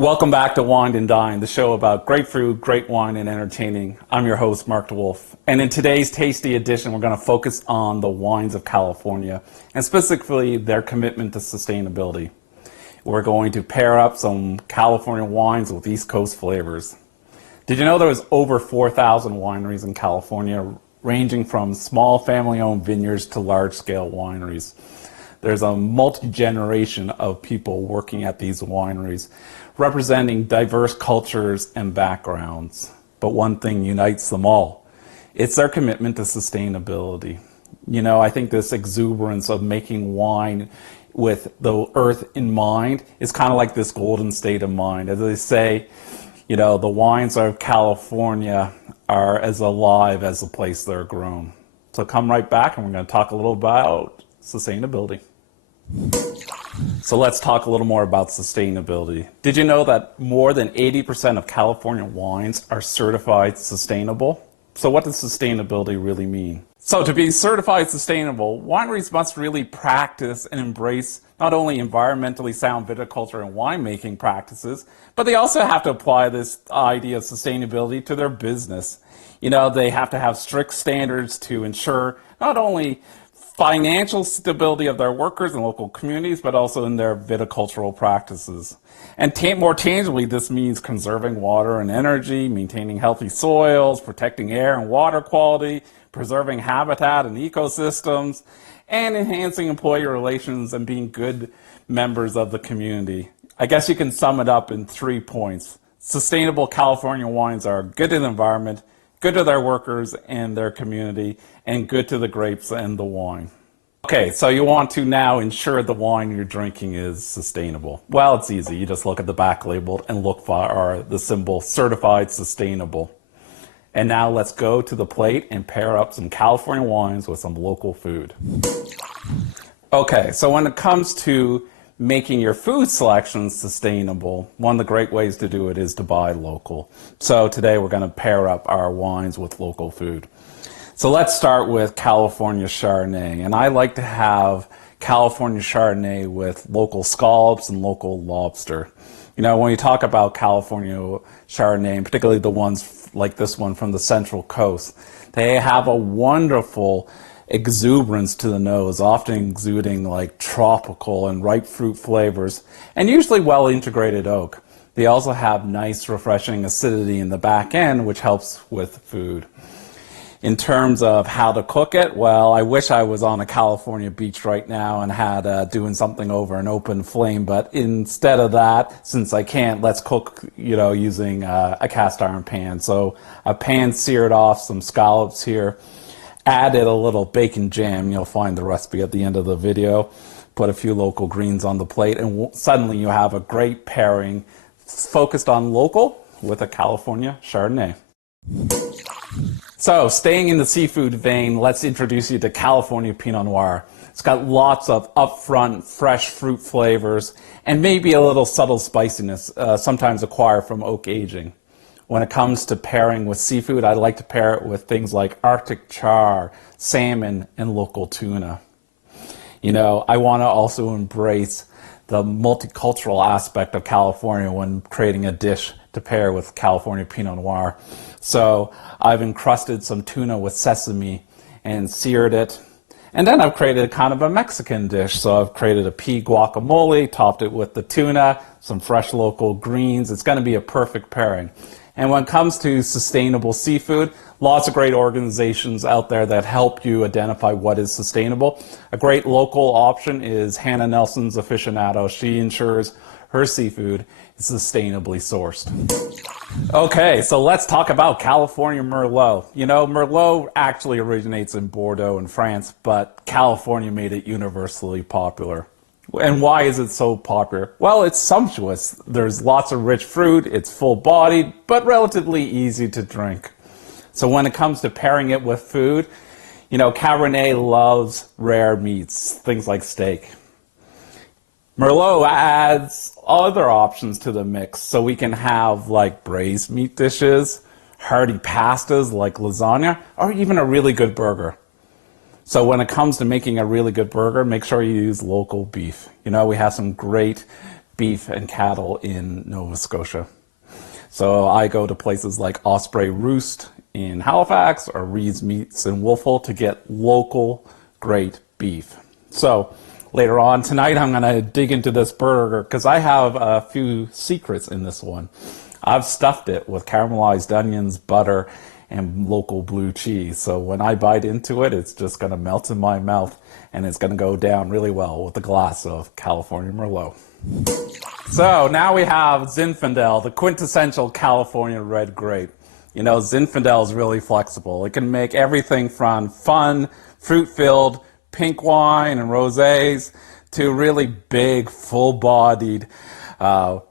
Welcome back to Wine and Dine, the show about great food, great wine, and entertaining. I'm your host, Mark DeWolf. And in today's tasty edition, we're going to focus on the wines of California, and specifically their commitment to sustainability. We're going to pair up some California wines with East Coast flavors. Did you know there was over 4,000 wineries in California, ranging from small family-owned vineyards to large-scale wineries? There's a multi-generation of people working at these wineries, representing diverse cultures and backgrounds. But one thing unites them all. It's their commitment to sustainability. You know, I think this exuberance of making wine with the earth in mind is kind of like this golden state of mind. As they say, you know, the wines of California are as alive as the place they're grown. So come right back and we're going to talk a little about sustainability. So let's talk a little more about sustainability. Did you know that more than 80% of California wines are certified sustainable? So what does sustainability really mean? So to be certified sustainable, wineries must really practice and embrace not only environmentally sound viticulture and winemaking practices, but they also have to apply this idea of sustainability to their business. You know, they have to have strict standards to ensure not only financial stability of their workers and local communities, but also in their viticultural practices. And more tangibly, this means conserving water and energy, maintaining healthy soils, protecting air and water quality, preserving habitat and ecosystems, and enhancing employee relations and being good members of the community. I guess you can sum it up in 3 points. Sustainable California wines are good to the environment, good to their workers and their community, and good to the grapes and the wine. Okay, so you want to now ensure the wine you're drinking is sustainable. Well, it's easy. You just look at the back label and look for the symbol certified sustainable. And now let's go to the plate and pair up some California wines with some local food. Okay, so when it comes to making your food selections sustainable, one of the great ways to do it is to buy local. So today we're going to pair up our wines with local food. So let's start with California Chardonnay. And I like to have California Chardonnay with local scallops and local lobster. You know, when you talk about California Chardonnay, and particularly the ones like this one from the Central Coast, they have a wonderful exuberance to the nose, often exuding like tropical and ripe fruit flavors, and usually well integrated oak. They also have nice refreshing acidity in the back end, which helps with food. In terms of how to cook it, well, I wish I was on a California beach right now and had doing something over an open flame, but instead of that, since I can't, let's cook, you know, using a cast iron pan. So a pan seared off some scallops here, added a little bacon jam. You'll find the recipe at the end of the video. Put a few local greens on the plate, and suddenly you have a great pairing focused on local with a California Chardonnay. So, staying in the seafood vein, let's introduce you to California Pinot Noir. It's got lots of upfront, fresh fruit flavors, and maybe a little subtle spiciness, sometimes acquired from oak aging. When it comes to pairing with seafood, I like to pair it with things like Arctic char, salmon, and local tuna. You know, I want to also embrace the multicultural aspect of California when creating a dish to pair with California Pinot Noir. So I've encrusted some tuna with sesame and seared it. And then I've created kind of a Mexican dish. So I've created a pea guacamole, topped it with the tuna, some fresh local greens. It's going to be a perfect pairing. And when it comes to sustainable seafood, lots of great organizations out there that help you identify what is sustainable. A great local option is Hannah Nelson's Aficionado. She ensures her seafood is sustainably sourced. Okay, so let's talk about California Merlot. You know, Merlot actually originates in Bordeaux in France, but California made it universally popular. And why is it so popular? Well, it's sumptuous. There's lots of rich fruit, it's full-bodied, but relatively easy to drink. So when it comes to pairing it with food, you know, Cabernet loves rare meats, things like steak. Merlot adds other options to the mix, so we can have like braised meat dishes, hearty pastas like lasagna, or even a really good burger. So when it comes to making a really good burger, make sure you use local beef. You know, we have some great beef and cattle in Nova Scotia. So I go to places like Osprey Roost in Halifax or Reed's Meats in Wolfville to get local great beef. So later on tonight, I'm going to dig into this burger because I have a few secrets in this one. I've stuffed it with caramelized onions, butter, and local blue cheese. So when I bite into it, it's just going to melt in my mouth, and it's going to go down really well with a glass of California Merlot. So now we have Zinfandel, the quintessential California red grape. You know, Zinfandel is really flexible. It can make everything from fun, fruit-filled, pink wine and rosés to really big, full-bodied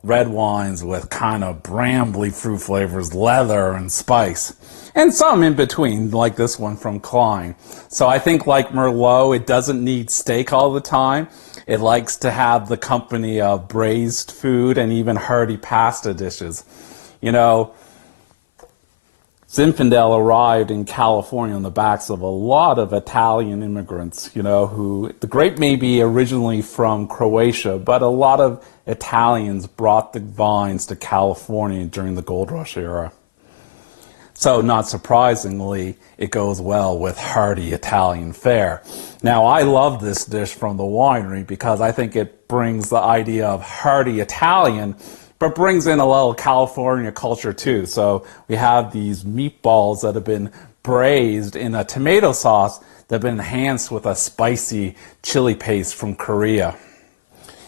red wines with kind of brambly fruit flavors, leather and spice. And some in between, like this one from Klein. So I think like Merlot, it doesn't need steak all the time. It likes to have the company of braised food and even hearty pasta dishes. You know, Zinfandel arrived in California on the backs of a lot of Italian immigrants, you know, who, the grape may be originally from Croatia, but a lot of Italians brought the vines to California during the Gold Rush era. So not surprisingly, it goes well with hearty Italian fare. Now, I love this dish from the winery because I think it brings the idea of hearty Italian, but brings in a little California culture too. So we have these meatballs that have been braised in a tomato sauce that have been enhanced with a spicy chili paste from Korea.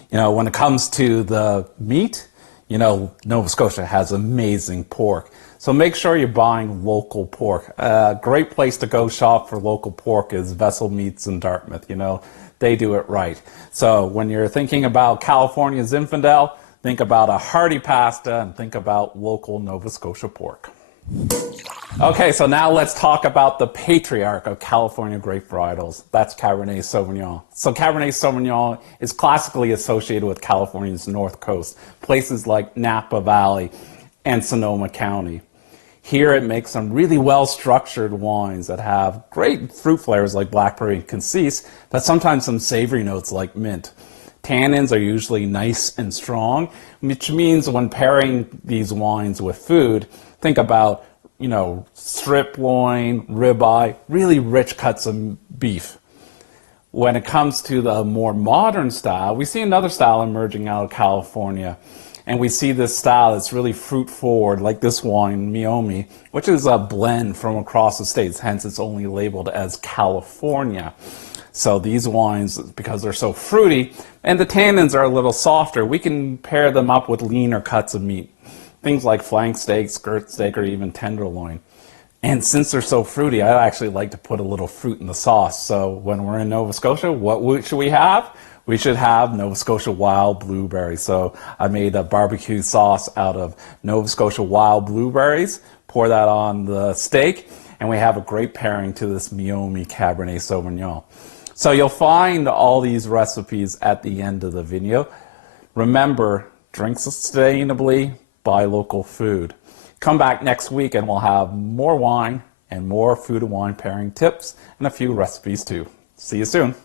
You know, when it comes to the meat, you know, Nova Scotia has amazing pork. So make sure you're buying local pork. A great place to go shop for local pork is Vessel Meats in Dartmouth. You know, they do it right. So when you're thinking about California Zinfandel, think about a hearty pasta and think about local Nova Scotia pork. Okay, so now let's talk about the patriarch of California grape varietals. That's Cabernet Sauvignon. So Cabernet Sauvignon is classically associated with California's North Coast, places like Napa Valley and Sonoma County. Here it makes some really well-structured wines that have great fruit flavors like blackberry and cassis, but sometimes some savory notes like mint. Tannins are usually nice and strong, which means when pairing these wines with food, think about, you know, strip loin, ribeye, really rich cuts of beef. When it comes to the more modern style, we see another style emerging out of California. And we see this style that's really fruit forward, like this wine, Meiomi, which is a blend from across the states, hence it's only labeled as California. So these wines, because they're so fruity, and the tannins are a little softer, we can pair them up with leaner cuts of meat. Things like flank steak, skirt steak, or even tenderloin. And since they're so fruity, I actually like to put a little fruit in the sauce. So when we're in Nova Scotia, what should we have? We should have Nova Scotia wild blueberries. So I made a barbecue sauce out of Nova Scotia wild blueberries, pour that on the steak, and we have a great pairing to this Meiomi Cabernet Sauvignon. So you'll find all these recipes at the end of the video. Remember, drink sustainably, buy local food. Come back next week and we'll have more wine and more food and wine pairing tips and a few recipes too. See you soon.